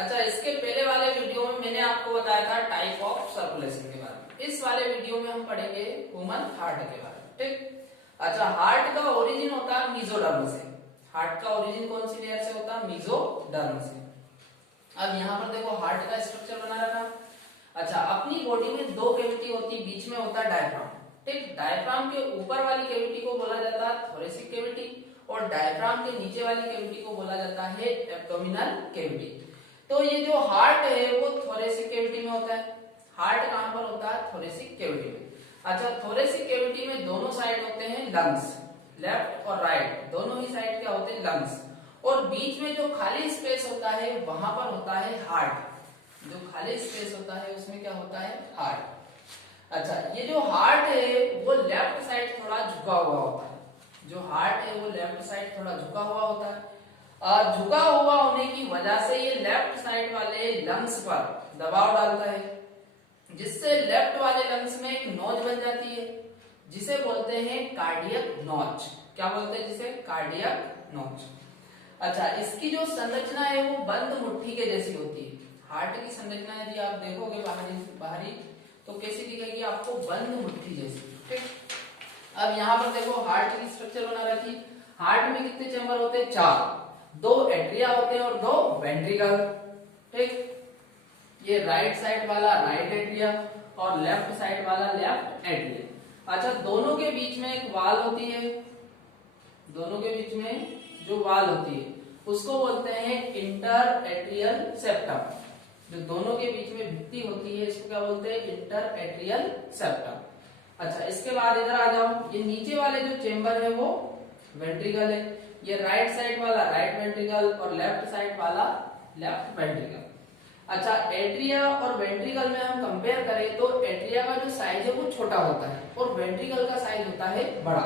अच्छा, इसके पहले वाले वीडियो में मैंने आपको बताया था टाइप ऑफ सर्कुलेशन के बारे में। इस वाले वीडियो में हम पढ़ेंगे ह्यूमन हार्ट के बारे में। ठीक। अच्छा, हार्ट का ओरिजिन होता है मीजोडर्म से। हार्ट का ओरिजिन कौन सी लेयर से होता है? मीजोडर्म से। अब यहाँ पर देखो हार्ट का स्ट्रक्चर बना रखा। अच्छा, अपनी बॉडी में दो कैविटी होती है, बीच में होता है डायफ्राम। ठीक। डायफ्राम के ऊपर वाली कैविटी को बोला जाता है थोरेसिक कैविटी और डायफ्राम के नीचे वाली कैविटी को बोला जाता है एब्डोमिनल कैविटी। तो ये जो हार्ट है वो थोरेसिक कैविटी में होता है। हार्ट कहां पर होता है? थोरेसिक कैविटी में। अच्छा, थोरेसिक कैविटी में दोनों साइड होते हैं लंग्स, लेफ्ट और राइट, दोनों ही साइड क्या होते हैं? लंग्स। और बीच में जो खाली स्पेस होता है वहां पर होता है हार्ट। जो खाली स्पेस होता है उसमें क्या होता है? हार्ट। अच्छा, ये जो हार्ट है वो लेफ्ट साइड थोड़ा झुका हुआ होता है। जो हार्ट है वो लेफ्ट साइड थोड़ा झुका हुआ होता है। और झुका हुआ होने की वजह से ये लेफ्ट साइड वाले लंग्स पर दबाव डालता है, जिससे लेफ्ट वाले लंग्स में एक नोच बन जाती है, जिसे बोलते हैं कार्डियक नोच। क्या बोलते हैं जिसे? कार्डियक नोच। अच्छा, इसकी जो संरचना है वो बंद मुट्ठी के जैसी होती है। हार्ट की संरचना यदि आप देखोगे बाहरी तो कैसी दिखेगी आपको? बंद मुट्ठी जैसी। ठीक। अब यहाँ पर देखो हार्ट की स्ट्रक्चर बना रखी। हार्ट में कितने चैम्बर होते हैं? 4। 2 एट्रिया होते हैं और 2 वेंट्रिकल। ठीक। ये राइट साइड वाला राइट एट्रिया और लेफ्ट साइड वाला लेफ्ट एट्रिया। अच्छा, दोनों के बीच में एक वाल होती है। दोनों के बीच में जो वाल होती है उसको बोलते हैं इंटर एट्रियल सेप्टम। जो दोनों के बीच में भित्ति होती है इसको क्या बोलते हैं? Inter atrial septum. अच्छा, इसके बाद इधर आ जाओ। ये नीचे वाले जो चेंबर है वो वेंट्रिकल है। ये राइट साइड वाला राइट वेंट्रिकल और लेफ्ट साइड वाला लेफ्ट वेंट्रिकल। अच्छा, एट्रिया और वेंट्रिकल में हम कंपेयर करें तो एट्रिया का जो साइज है वो छोटा होता है और वेंट्रिकल का साइज होता है बड़ा।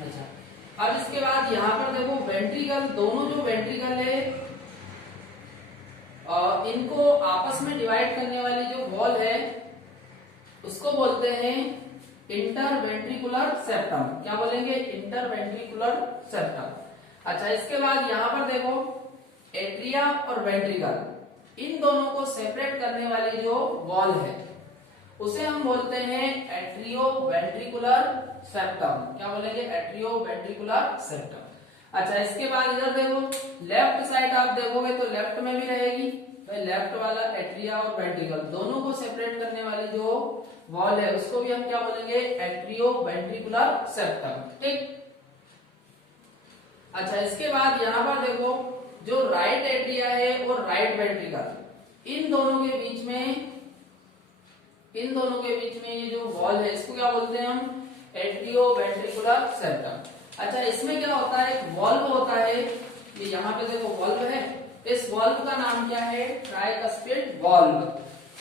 अच्छा, अब इसके बाद यहाँ पर देखो वेंट्रिकल, दोनों जो वेंट्रिकल है इनको आपस में डिवाइड करने वाली जो वॉल है उसको बोलते हैं इंटरवेंट्रिकुलर सेप्टम। क्या बोलेंगे? Interventricular septum. अच्छा, इसके बाद यहाँ पर देखो एट्रिया और वेंट्रिकल, इन दोनों को सेपरेट करने वाली जो वॉल है उसे हम बोलते हैं एट्रियोवेंट्रिकुलर सेप्टम। क्या बोलेंगे? Atrioventricular septum. अच्छा, इसके बाद इधर देखो लेफ्ट साइड आप देखोगे तो लेफ्ट में भी रहेगी। तो लेफ्ट वाला एट्रिया और वेंट्रिकल दोनों को सेपरेट करने वाली जो वॉल है उसको भी हम क्या बोलेंगे? Atrioventricular septum. ठीक। अच्छा, इसके बाद यहाँ पर देखो जो राइट एट्रिया है और राइट वेंट्रिकल, इन दोनों के बीच में ये जो वॉल है इसको क्या बोलते हैं हम? Atrioventricular septum. अच्छा, इसमें क्या होता है? एक वॉल्व होता है। ये यहाँ पे देखो वॉल्व है। इस वॉल्व का नाम क्या है? Tricuspid valve.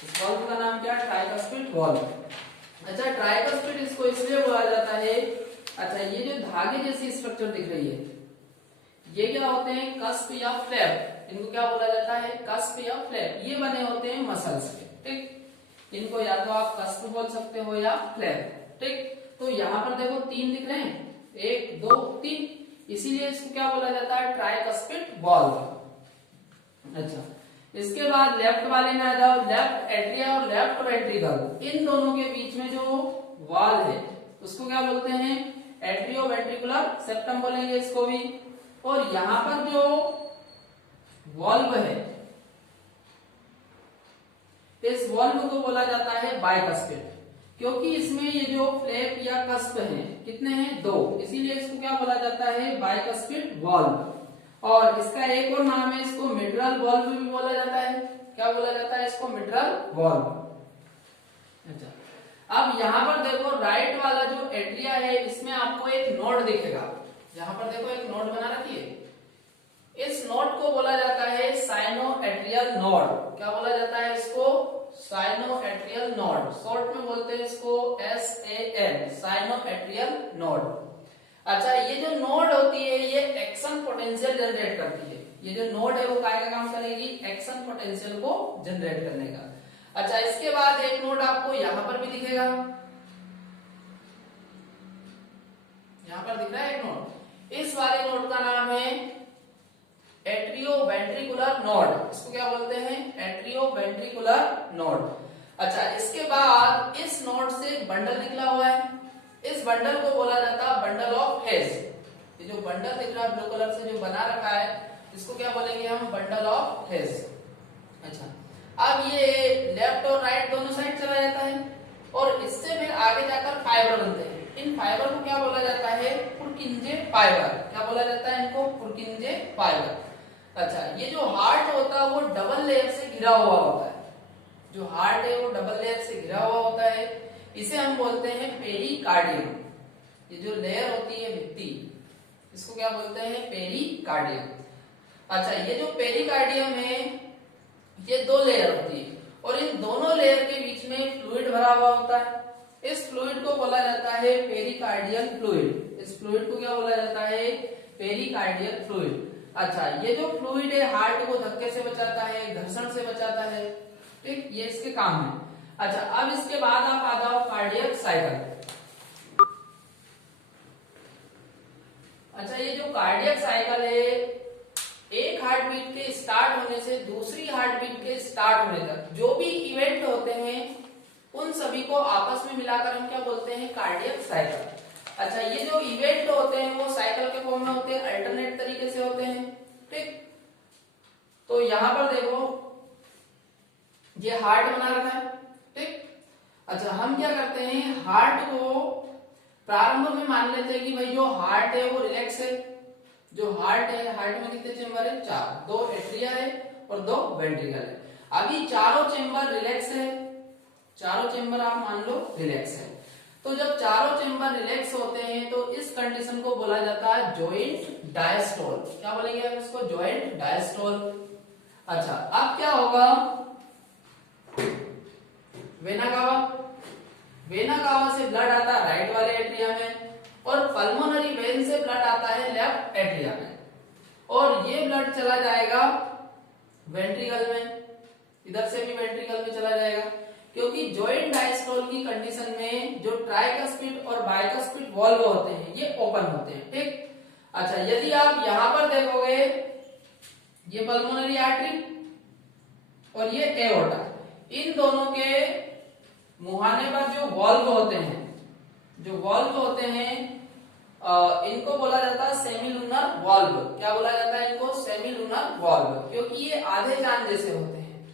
इस वॉल्व का नाम क्या है? Tricuspid valve. अच्छा, ट्राइकस्पिड इसको इसलिए बोला जाता है। अच्छा, ये जो धागे जैसी स्ट्रक्चर दिख रही है ये क्या होते हैं? कस्प या फ्लैप। इनको क्या बोला जाता है? कस्प या फ्लैप। ये बने होते हैं मसल्स के। ठीक। इनको या तो आप कस्प बोल सकते हो या फ्लैप। ठीक। तो यहाँ पर देखो 3 दिख रहे हैं, 1 2 3, इसीलिए इसको क्या बोला जाता है? Tricuspid valve. अच्छा, इसके बाद लेफ्ट वाले में आ जाओ। लेफ्ट एट्रिया और लेफ्ट वेंट्रिकल, इन दोनों के बीच में जो वॉल है उसको क्या बोलते हैं? एट्रियोवेंट्रिकुलर सेप्टम बोलेंगे इसको भी। और यहां पर जो वॉल्व है इस वॉल्व को बोला जाता है बाइकस्पिड, क्योंकि इसमें ये जो फ्लैप या कस्प है कितने हैं? 2, इसीलिए इसको क्या बोला जाता है? Bicuspid valve. और इसका एक और नाम है, इसको मिड्रल वॉल्व भी बोला जाता है। क्या बोला जाता है इसको? मिड्रल वॉल्व। अच्छा, अब यहाँ पर देखो राइट वाला जो एट्रिया है इसमें आपको एक नोड दिखेगा। यहाँ पर देखो एक नोड बना रखी है। इस नोड को बोला जाता है साइनोएट्रियल नोड। क्या बोला जाता है इसको? Sinoatrial node. शॉर्ट में बोलते हैं इसको SAN, साइनोएट्रियल नोड। अच्छा, ये जो नोड होती है ये एक्शन पोटेंशियल जनरेट करती है। ये जो नोड है वो काय का काम करेगी? एक्शन पोटेंशियल को जनरेट करने का। अच्छा, इसके बाद एक नोड आपको यहां पर भी दिखेगा। यहां पर दिख रहा है एक नोड। इस वाले नोड का नाम है एट्रियोवेंट्रिकुलर नोड, इसको क्या बोलते हैं? Atrioventricular node. अच्छा, इसके बाद इस नोड से बंडल निकला हुआ है, इस बंडल को बोला जाता है बंडल ऑफ हेज। ये जो बंडल दिख रहा है ब्लू कलर से जो बना रखा है, इसको क्या बोलेंगे हम? Bundle of hedge. अच्छा, अब ये लेफ्ट और राइट दोनों साइड चला जाता है और इससे फिर आगे जाकर फाइबर बनते हैं। इन फाइबर को क्या बोला जाता है? पुरकिंजे फाइबर। क्या बोला जाता है इनको? पुरकिंजे फाइबर। अच्छा, ये जो हार्ट होता है वो डबल लेयर से घिरा हुआ होता है। जो हार्ट है वो डबल लेयर से घिरा हुआ होता है, इसे हम बोलते हैं पेरिकार्डियम। ये जो लेयर होती है भित्ति, इसको क्या बोलते हैं? पेरिकार्डियम। अच्छा, ये जो पेरिकार्डियम है ये दो लेयर होती है और इन दोनों लेयर के बीच में फ्लूइड भरा हुआ होता है। इस फ्लूइड को बोला जाता है पेरिकार्डियल फ्लूइड। इस फ्लूइड को क्या बोला जाता है? Pericardial fluid. अच्छा, ये जो फ्लूइड है हार्ट को धक्के से बचाता है, घर्षण से बचाता है। ठीक, ये इसके काम है। अच्छा, अब इसके बाद आप आ जाओ कार्डियक साइकिल। अच्छा, ये जो कार्डियक साइकिल है, एक हार्ट बीट के स्टार्ट होने से दूसरी हार्ट बीट के स्टार्ट होने तक जो भी इवेंट होते हैं उन सभी को आपस में मिलाकर हम क्या बोलते हैं? Cardiac cycle. अच्छा, ये जो इवेंट होते हैं वो साइकिल के फॉर्म में होते हैं, अल्टरनेट तरीके से होते हैं। ठीक, तो यहां पर देखो ये हार्ट बना रखा है। ठीक, अच्छा, हम क्या करते हैं? हार्ट को प्रारंभ में मान लेते हैं कि भाई जो हार्ट है वो रिलैक्स है। जो हार्ट है, हार्ट में कितने चेंबर है? 4। 2 एट्रिया है और 2 वेंट्रिकल है। अभी चारों चेंबर रिलैक्स है, चारों चेंबर आप मान लो रिलैक्स है। तो जब चारों चेंबर रिलैक्स होते हैं तो इस कंडीशन को बोला जाता है जॉइंट डायस्टोल। क्या बोलेंगे हम इसको? Joint diastole. अच्छा, अब क्या होगा? वेना कावा, वेना कावा से ब्लड आता है राइट वाले एट्रिया में और पल्मोनरी वेन से ब्लड आता है लेफ्ट एट्रिया में और ये ब्लड चला जाएगा वेंट्रिकल में। इधर से भी वेंट्रिकल में चला जाएगा क्योंकि जॉइंट डायस्टोल की कंडीशन में जो ट्राइकस्पिड और बाइकस्पिड वॉल्व होते हैं ये ओपन होते हैं। ठीक, अच्छा, यदि आप यहां पर देखोगे ये पल्मोनरी आर्टरी और ये एओर्टा, इन दोनों के मुहाने पर जो वॉल्व होते हैं, जो वॉल्व होते हैं इनको बोला जाता है सेमिलुनर वॉल्व। क्या बोला जाता है इनको? सेमिलुनर वॉल्व, क्योंकि ये आधे चांद जैसे होते हैं।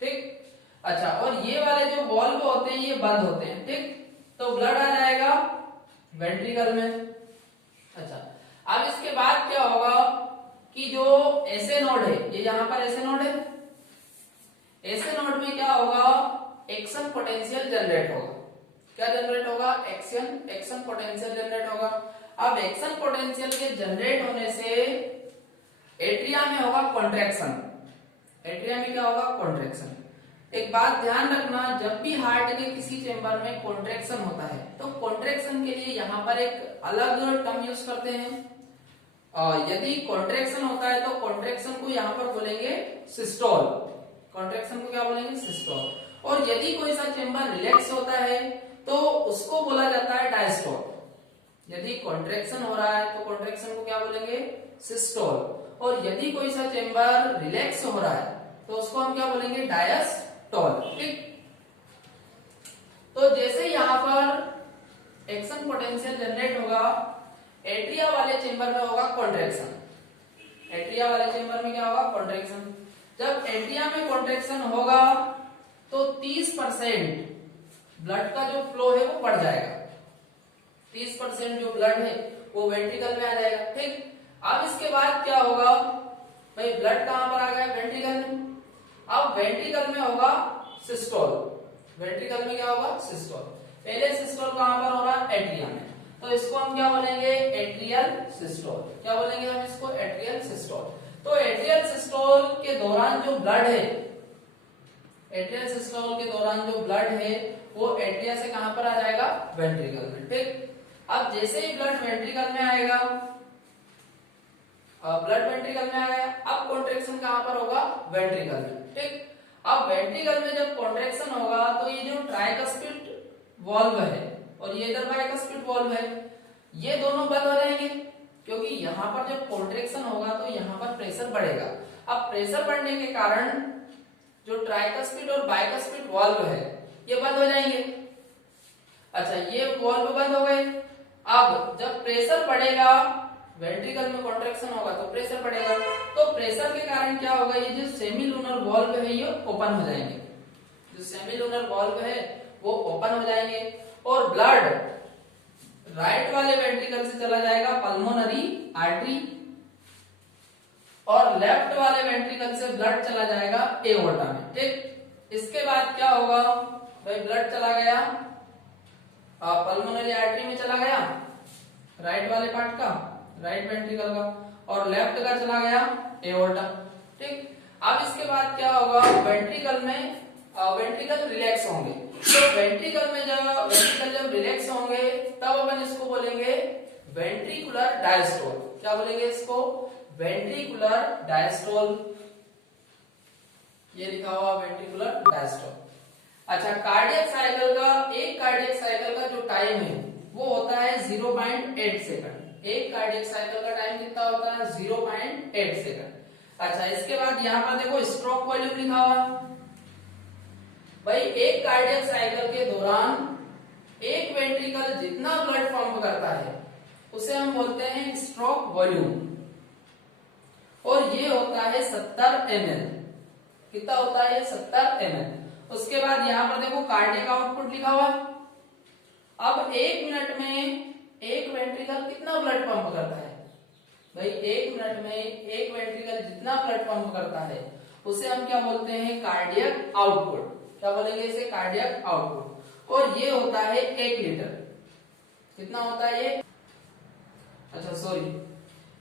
ठीक, अच्छा, और ये वाले जो वॉल्व होते हैं ये बंद होते हैं। ठीक, तो ब्लड आ जाएगा वेंट्रिकल में। अच्छा, अब इसके बाद क्या होगा कि जो ऐसे नोड है, ये यहां पर ऐसे नोड है, ऐसे नोड में क्या होगा? एक्शन पोटेंशियल जनरेट होगा। क्या जनरेट होगा? एक्शन पोटेंशियल जनरेट होगा। अब एक्शन पोटेंशियल के जनरेट होने से एट्रिया में होगा कॉन्ट्रैक्शन। एट्रिया में क्या होगा? कॉन्ट्रैक्शन। एक बात ध्यान रखना, जब भी हार्ट के किसी चेंबर में कॉन्ट्रैक्शन होता है तो कॉन्ट्रैक्शन के लिए यहाँ पर एक अलग टर्म यूज करते हैं। यदि कॉन्ट्रैक्शन होता है तो कॉन्ट्रैक्शन को यहाँ पर बोलेंगे सिस्टोल। कॉन्ट्रैक्शन को क्या बोलेंगे? सिस्टोल। और यदि कोई सा चेंबर रिलैक्स होता है तो उसको बोला जाता है डायस्टोल। यदि कॉन्ट्रैक्शन हो रहा है तो कॉन्ट्रैक्शन को क्या बोलेंगे? सिस्टोल। और यदि कोई सा चेंबर रिलैक्स हो रहा है तो उसको हम क्या बोलेंगे? डायस्टोल। ठीक, तो जैसे यहाँ पर एक्शन पोटेंशियल जनरेट होगा, एट्रिया वाले चेंबर में होगा कॉन्ट्रैक्शन। एट्रिया वाले चेंबर में क्या होगा? कॉन्ट्रैक्शन। जब एट्रिया में कॉन्ट्रैक्शन होगा तो 30% ब्लड का जो फ्लो है वो बढ़ जाएगा। 30% जो ब्लड है वो वेंट्रिकल में आ जाएगा। ठीक, अब इसके बाद क्या होगा? भाई ब्लड कहां पर आ गया? वेंट्रिकल में। अब वेंट्रिकल में होगा सिस्टोल। वेंट्रिकल में क्या होगा? सिस्टोल। पहले सिस्टोल कहां पर हो रहा है? एट्रिया में। तो इसको हम क्या बोलेंगे? Atrial systole. क्या बोलेंगे हम इसको? Atrial systole. तो एट्रियल सिस्टोल के दौरान जो ब्लड है, एट्रियल सिस्टोल के दौरान जो ब्लड है वो एट्रिया से कहां पर आ जाएगा? वेंट्रिकल में। ठीक, अब जैसे ही ब्लड वेंट्रिकल में आएगा, ब्लड वेंट्रिकल में आ गया, अब कॉन्ट्रैक्शन कहां पर होगा? वेंट्रिकल में। ठीक, अब वेंट्रिकल में जब कॉन्ट्रैक्शन होगा तो ये जो ट्राइकस्पिड वॉल्व है और ये इधर बाइकस्पिड वॉल्व है, ये दोनों बंद हो जाएंगे क्योंकि यहाँ पर जब कॉन्ट्रैक्शन होगा तो यहाँ पर प्रेशर बढ़ेगा। अब प्रेशर बढ़ने के कारण जो ट्राइकस्पिड और बाइकस्पिड वाल्व है ये बंद हो जाएंगे। अच्छा, ये वाल्व बंद हो गए। अब जब प्रेशर बढ़ेगा, वेंट्रिकल में कॉन्ट्रैक्शन होगा तो प्रेशर बढ़ेगा, तो प्रेशर के कारण क्या होगा, ये जो सेमी लूनर वाल्व है ये ओपन हो जाएंगे। जो सेमी लूनर वाल्व है वो ओपन हो जाएंगे और ब्लड राइट वाले वेंट्रिकल से चला जाएगा पल्मोनरी आर्टरी और लेफ्ट वाले वेंट्रिकल से ब्लड चला जाएगा एओर्टा में। ठीक, इसके बाद क्या होगा भाई, ब्लड चला गया पल्मोनरी आर्टरी में चला गया राइट वाले पार्ट का, राइट वेंट्रिकल का, और लेफ्ट का चला गया एओर्टा। ठीक, अब इसके बाद क्या होगा, वेंट्रिकल में वेंट्रिकल रिलैक्स होंगे। तो वेंट्रिकल में जब रिलैक्स होंगे तब अपन इसको बोलेंगे वेंट्रिकुलर डायस्टोल। क्या बोलेंगे इसको, वेंट्रिकुलर डायस्टोल। ये लिखा हुआ वेंट्रिकुलर डायस्टोल। अच्छा, कार्डियक साइकिल का, एक कार्डियक साइकिल का जो टाइम है वो होता है 0.8 सेकंड। एक कार्डियक साइकिल का टाइम कितना होता है, 0.8 सेकंड। अच्छा, इसके बाद यहाँ पर देखो स्ट्रोक वॉल्यूम लिखा हुआ। भाई एक कार्डियक साइकिल के दौरान एक वेंट्रिकल जितना ब्लड पंप करता है उसे हम बोलते हैं स्ट्रोक वॉल्यूम, और ये होता है 70 ml। कितना होता है, 70 ml। उसके बाद यहाँ पर देखो कार्डियक आउटपुट लिखा हुआ। अब 1 मिनट में एक वेंट्रिकल कितना ब्लड पंप करता है, भाई 1 मिनट में एक वेंट्रिकल जितना ब्लड पंप करता है उसे हम क्या बोलते हैं, कार्डियक आउटपुट। क्या बोलेंगे इसे, कार्डियक आउटपुट। और ये होता है 1 लीटर। कितना होता है ये, अच्छा सॉरी,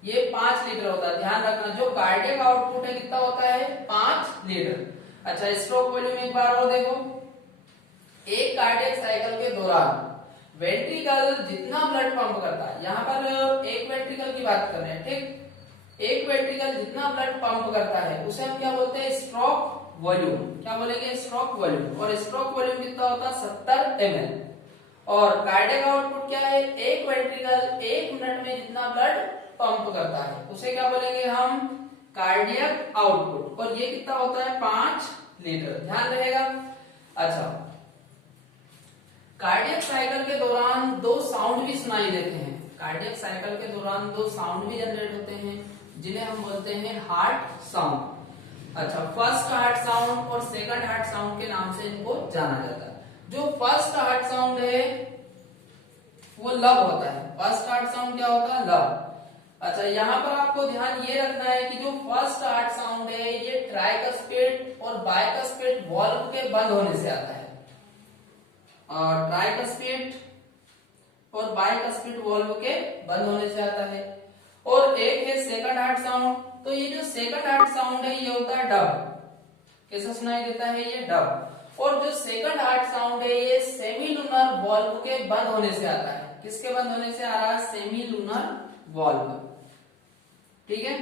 ये 5 लीटर होता है। ध्यान रखना, जो कार्डियक आउटपुट है कितना होता है, 5 लीटर। अच्छा, स्ट्रोक वॉल्यूम एक बार और देखो। एक कार्डियक साइकिल के दौरान वेंट्रिकल जितना ब्लड पंप करता है, यहाँ पर एक वेंट्रिकल की बात कर रहे हैं। ठीक, एक वेंट्रिकल जितना ब्लड पंप करता है उसे हम क्या बोलते हैं, स्ट्रोक वॉल्यूम। क्या बोलेंगे, स्ट्रोक वॉल्यूम। और स्ट्रोक वॉल्यूम कितना होता है, 70 ml। और कार्डियक आउटपुट क्या है, एक वेंट्रिकल 1 मिनट में जितना ब्लड पंप करता है उसे क्या बोलेंगे हम, कार्डियक आउटपुट। और ये कितना होता है, 5 लीटर। ध्यान रहेगा। अच्छा, कार्डियक साइकिल के दौरान 2 साउंड भी सुनाई देते हैं। कार्डियक साइकिल के दौरान 2 साउंड भी जनरेट होते हैं जिन्हें हम बोलते हैं हार्ट साउंड। अच्छा, फर्स्ट हार्ट साउंड और सेकंड हार्ट साउंड के नाम से इनको जाना जाता है। जो फर्स्ट हार्ट साउंड है वो लब होता है। फर्स्ट हार्ट साउंड क्या होता है, लब। अच्छा, यहाँ पर आपको ध्यान ये रखना है कि जो फर्स्ट हार्ट साउंड है ये ट्राइकस्पिड और बाइकस्पिड वाल्व के बंद होने से आता है। और ट्राइकस्पिड और बाइकस्पिड वाल्व के बंद होने से आता है। और एक है सेकंड हार्ट साउंड। तो ये जो सेकंड हार्ट साउंड है ये होता है डब। कैसा सुनाई देता है, ये डब। और जो सेकंड हार्ट साउंड है ये सेमी लूनर वाल्व के बंद होने से आता है। किसके बंद होने से आ रहा है, सेमी लूनर वाल्व। ठीक है।